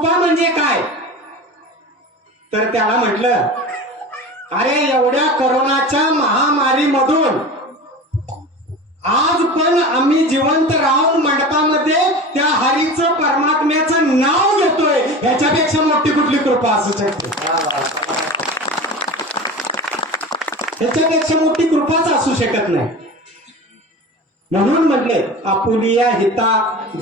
कृपा म्हणजे काय? तर त्याला म्हटलं, अरे एवढ्या करोनाच्या महामारीमधून आज पण आम्ही जिवंत राहून मंडपामध्ये त्या हरीचं परमात्म्याचं नाव घेतोय, ह्याच्यापेक्षा मोठी कुठली कृपा असू शकते? ह्याच्यापेक्षा मोठी कृपाच असू शकत नाही. म्हणून म्हटले आपुलिया हिता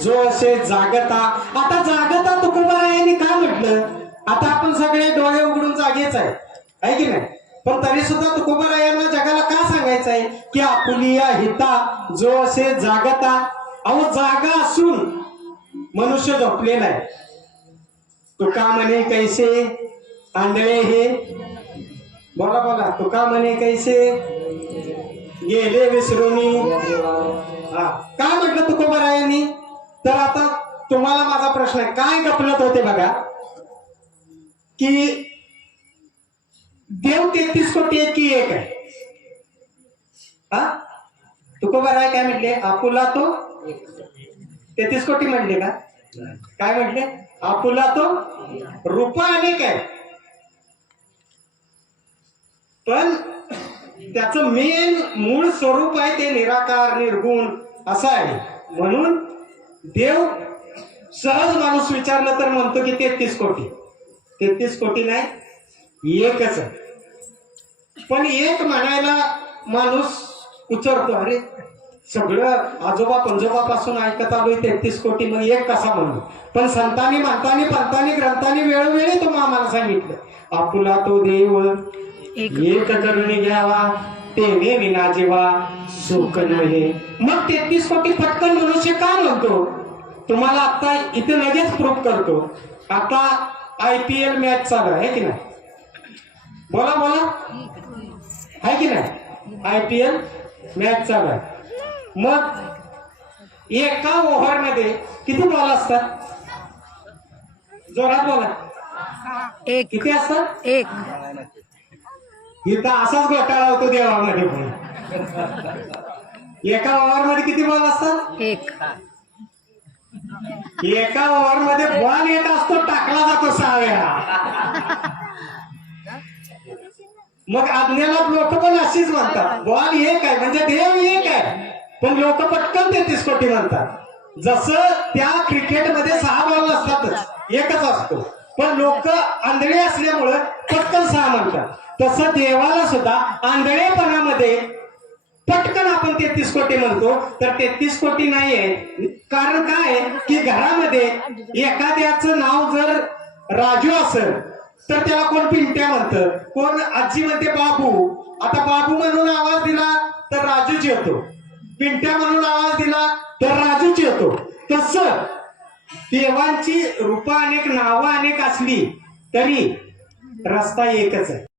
जो असे जागता. आता जागता तुकोबारायांनी काय म्हटलं? आता आपण सगळे डोळे उघडून जागेच आहे की नाही? पण तरी सुद्धा तुकोबारायांना जगाला का सांगायचं आहे की आपुलिया हिता जो असे जागता? अहो जागा असून मनुष्य झोपलेला आहे. तुका म्हणे कैसे आंधळे हे, बोला बोला, तुका म्हणे कैसे गेले विसरूनी. काय म्हटलं तुकोबारायांनी? तर आता तुम्हाला माझा प्रश्न आहे, काय गफलत होते बघा की देव 33 कोटी आहेत की एक आहे? तुकोबाराय काय म्हटले? आपुला तो 33 कोटी म्हटले का? काय म्हटले? आपुला तो रूप अनेक आहे, पण त्याचं मेन मूळ स्वरूप आहे ते निराकार निर्गुण असं आहे. म्हणून देव सहज माणूस विचारलं तर म्हणतो की 33 कोटी. 33 कोटी नाही, एकच आहे. पण एक म्हणायला माणूस उचरतो, अरे सगळं आजोबा पंजोबापासून ऐकत आलोय 33 कोटी, मग एक कसा म्हणू? पण संतांनी म्हणतानी पंतांनी ग्रंथांनी वेळोवेळी तो आम्हाला सांगितलं, आपुला तो देव एक करुणी घ्यावा तेने विना जीवा सुख नव्हे. मग 33 कोटी पटकन मनुष्य का म्हणतो? तुम्हाला आता इथे लगेच प्रूफ करतो. आता IPL मॅच चालू आहे की नाही? बोला बोला, आहे की नाही? IPL मॅच चालू आहे. मग एका ओव्हर मध्ये किती बॉल असतात? जोरात बोला. एक. किती असतात? एक. इथं असाच घोटाळा होतो देवामध्ये पण. एका ओव्हर मध्ये किती बॉल असतात? एक. एका ओव्हर मध्ये बॉल येत असतो, टाकला जातो 6 वेळा. मग आज्ञाला लोक पण अशीच म्हणतात, बॉल एक आहे म्हणजे देव एक आहे, पण लोक पटकन 33 कोटी म्हणतात. जसं त्या क्रिकेटमध्ये 6 बॉल असतातच, एकच असतो, पण लोक आंधळे असल्यामुळं पटकन 6 म्हणतात. तसं देवाला सुद्धा आंधळेपणामध्ये पटकन आपण 33 कोटी म्हणतो. तर 33 कोटी नाहीये. कारण काय की घरामध्ये एखाद्याचं नाव जर राजू असेल तर त्याला कोण पिंट्या म्हणतं, कोण आजी म्हणते बाबू. आता बाबू म्हणून आवाज दिला तर राजूच येतो, पिंट्या म्हणून आवाज दिला तर राजूच येतो. तसं देवांची रूपं अनेक, नावं अनेक असली तरी रस्ता एकच आहे.